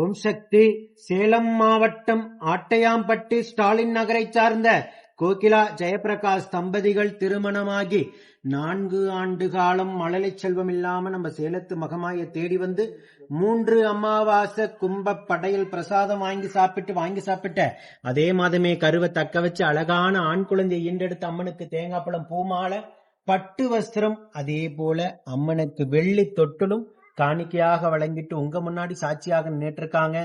ஓம் சக்தி. சேலம் மாவட்டம் ஆட்டையாம்பட்டி ஸ்டாலின் நகரை சார்ந்த கோகிலா ஜெயபிரகாஷ் தம்பதிகள் திருமணமாகி 4 ஆண்டு காலம் மழலை செல்வம் இல்லாம நம்ம சேலத்து மகமாய தேடி வந்து 3 அமாவாசை கும்ப படையல் பிரசாதம் வாங்கி சாப்பிட்ட அதே மாதமே கருவை தக்க வச்சு அழகான ஆண் குழந்தை ஈண்டெடுத்த அம்மனுக்கு தேங்காய் பழம் பூமாலை பட்டு வஸ்திரம் அதே போல அம்மனுக்கு வெள்ளி தொட்டிலும் காணிக்கையாக வழங்கிட்டு உங்க முன்னாடி சாட்சியாக நின்றுருக்காங்க.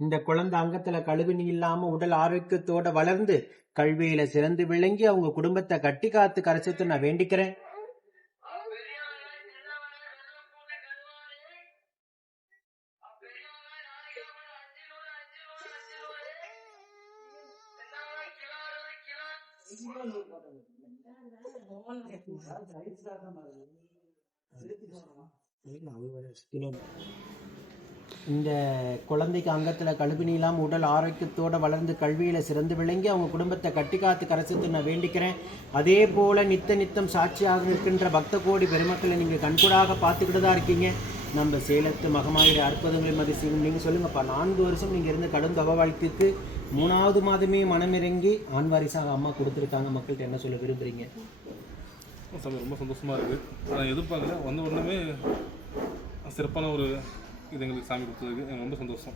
இந்த குழந்தை அங்கத்துல கழுவினி இல்லாம உடல் ஆரோக்கியத்தோட வளர்ந்து கல்வியில சிறந்து விளங்கி அவங்க குடும்பத்தை கட்டி காத்து கரைச்சத்து நான் வேண்டிக்கிறேன். இந்த குழந்தைக்கு அங்கத்துல கழுவினி இல்லாம உடல் ஆரோக்கியத்தோட வளர்ந்து கல்வியில சிறந்து விளங்கி அவங்க குடும்பத்தை கட்டி காத்து கரைச்சத்து நான் வேண்டிக்கிறேன். அதே போல நித்தம் சாட்சியாக இருக்கின்ற பக்த கோடி பெருமக்களை நீங்க கண்கூடாக பார்த்துக்கிட்டு தான் இருக்கீங்க. நம்ம சேலத்து மகமாயுடைய அற்புதங்களை மதிசீங்க. நீங்க சொல்லுங்கப்பா, 4 வருஷம் நீங்க இருந்த கடும் தவ வாழ்க்கைக்கு 3வது மாதமே மனமிறங்கி ஆண் வாரிசாக அம்மா கொடுத்துருக்காங்க. மக்கள்கிட்ட என்ன சொல்ல விரும்புறீங்க? ரொம்ப சந்தோஷமா இருக்கு. நான் எதிர்பார்க்கல, வந்த உடனே சிறப்பான ஒரு இது எங்களுக்கு சாமி கொடுத்ததுக்கு எனக்கு ரொம்ப சந்தோஷம்.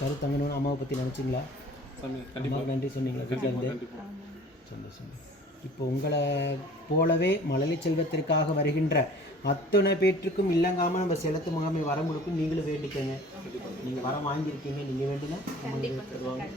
கருத்தங்கன்னு அம்மாவை பற்றி நினச்சிங்களா? சாமி கண்டிப்பாக நன்றி சொன்னீங்களா? கண்டிப்பாக சந்தோஷம். இப்போ உங்களை போலவே மழலை செல்வத்திற்காக வருகின்ற அத்தனை பேற்றுக்கும் இல்லங்காமல் நம்ம சேலத்து முகாமை வரம் கொடுக்கும். நீங்களும் வேண்டிக்கங்க. நீங்கள் வரம் வாங்கியிருக்கீங்க, நீங்கள் வேண்டினா தருவாங்க.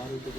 ஆரோக்கிய